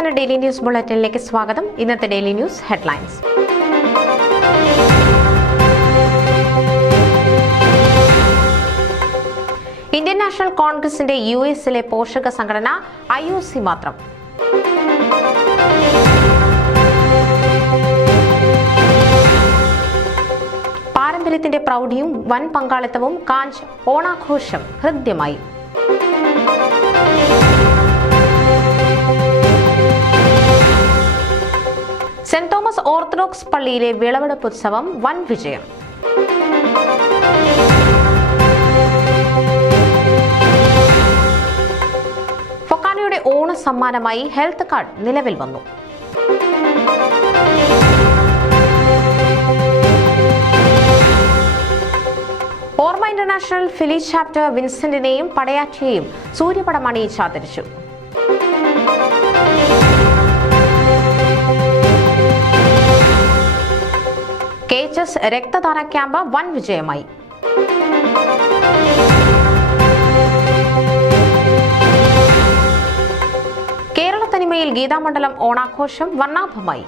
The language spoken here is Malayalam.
ഏഷ്യാനെറ്റ് ഡെയിലി ന്യൂസ് ബുള്ളറ്റിനിലേക്ക് സ്വാഗതം. ഇന്നത്തെ daily news headlines. Indian national കോൺഗ്രസിന്റെ യുഎസിലെ പോഷക സംഘടന IOC മാത്രം. പാരമ്പര്യത്തിന്റെ പ്രൗഢിയും വൻ പങ്കാളിത്തവും കാഞ്ച് ഓണാഘോഷം ഹൃദ്യമായി. സെന്റ് തോമസ് ഓർത്തഡോക്സ് പള്ളിയിലെ വിളവെടുപ്പ് ഉത്സവം വൻ വിജയം. ഫൊക്കാനയുടെ ഓണ സമ്മാനമായി ഹെൽത്ത് കാർഡ് നിലവിൽ വന്നു. ഓർമ്മ ഇന്റർനാഷണൽ ഫിലിസ് ചാപ്റ്റർ വിൻസെന്റിനെയും പടയാറ്റിയെയും സൂര്യപടം അണിയിച്ച് ആദരിച്ചു. KHS രക്തദാന ക്യാമ്പ് വൻ വിജയമായി. കേരള തനിമയിൽ ഗീതാമണ്ഡലം ഓണാഘോഷം വർണ്ണാഭമായി.